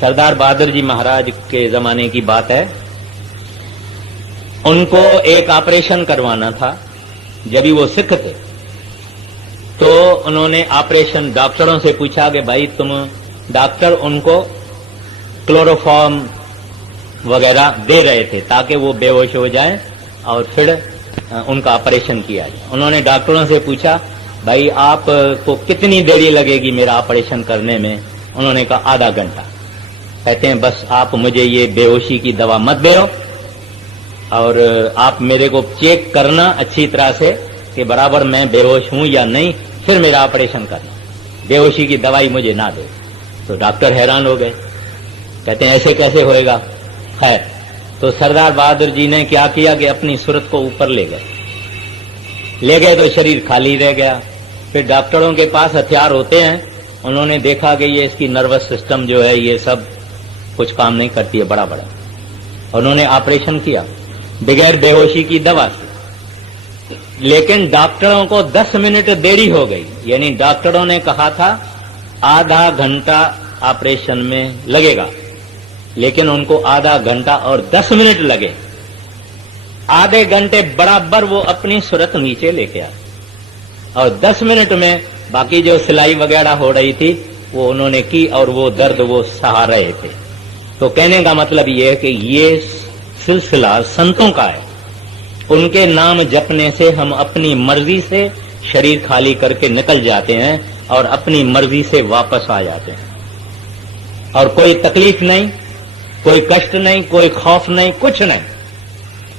सरदार बहादुर जी महाराज के जमाने की बात है। उनको एक ऑपरेशन करवाना था। जब भी वो सिख थे तो उन्होंने ऑपरेशन डॉक्टरों से पूछा कि भाई तुम डॉक्टर उनको क्लोरोफॉर्म वगैरह दे रहे थे ताकि वो बेहोश हो जाएं और फिर उनका ऑपरेशन किया जाए। उन्होंने डॉक्टरों से पूछा भाई आपको कितनी देरी लगेगी मेरा ऑपरेशन करने में? उन्होंने कहा आधा घंटा। कहते हैं बस आप मुझे ये बेहोशी की दवा मत दे और आप मेरे को चेक करना अच्छी तरह से कि बराबर मैं बेहोश हूं या नहीं, फिर मेरा ऑपरेशन करना, बेहोशी की दवाई मुझे ना दो। तो डॉक्टर हैरान हो गए, कहते हैं ऐसे कैसे होएगा? खैर, तो सरदार बहादुर जी ने क्या किया कि अपनी सूरत को ऊपर ले गए तो शरीर खाली रह गया। फिर डॉक्टरों के पास हथियार होते हैं, उन्होंने देखा कि ये इसकी नर्वस सिस्टम जो है ये सब कुछ काम नहीं करती है बड़ा। उन्होंने ऑपरेशन किया बगैर बेहोशी की दवा से, लेकिन डॉक्टरों को 10 मिनट देरी हो गई। यानी डॉक्टरों ने कहा था आधा घंटा ऑपरेशन में लगेगा, लेकिन उनको आधा घंटा और 10 मिनट लगे। आधे घंटे बराबर वो अपनी सूरत नीचे लेके आए और 10 मिनट में बाकी जो सिलाई वगैरह हो रही थी वो उन्होंने की और वो दर्द वो सहा रहे थे। तो कहने का मतलब ये है कि ये सिलसिला संतों का है। उनके नाम जपने से हम अपनी मर्जी से शरीर खाली करके निकल जाते हैं और अपनी मर्जी से वापस आ जाते हैं, और कोई तकलीफ नहीं, कोई कष्ट नहीं, कोई खौफ नहीं, कुछ नहीं।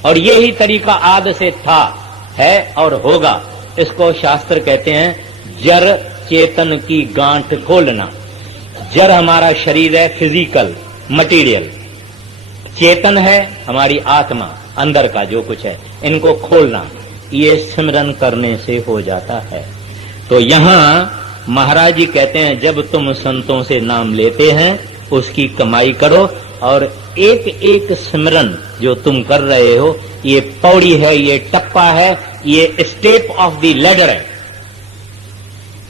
और यही तरीका आद से था, है और होगा। इसको शास्त्र कहते हैं जड़ चेतन की गांठ खोलना। जड़ हमारा शरीर है, फिजिकल मटेरियल। चेतन है हमारी आत्मा, अंदर का जो कुछ है, इनको खोलना ये सिमरन करने से हो जाता है। तो यहां महाराज जी कहते हैं जब तुम संतों से नाम लेते हैं उसकी कमाई करो, और एक एक सिमरन जो तुम कर रहे हो ये पौड़ी है, ये टप्पा है, ये स्टेप ऑफ द लैडर है।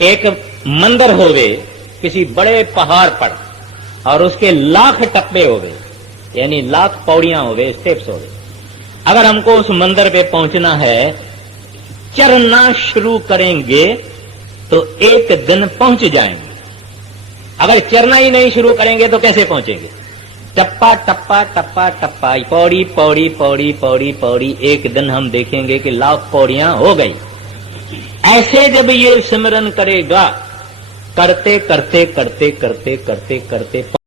एक मंदिर होवे किसी बड़े पहाड़ पर और उसके लाख टप्पे होवे, यानी लाख पौड़ियां होवे, स्टेप्स होवे। अगर हमको उस मंदिर पे पहुंचना है, चढ़ना शुरू करेंगे तो एक दिन पहुंच जाएंगे। अगर चढ़ना ही नहीं शुरू करेंगे तो कैसे पहुंचेंगे? टप्पा टप्पा टप्पा टप्पा, पौड़ी पौड़ी पौड़ी पौड़ी पौड़ी, एक दिन हम देखेंगे कि लाख पौड़ियां हो गई। ऐसे जब ये सिमरन करेगा, करते करते करते करते करते करते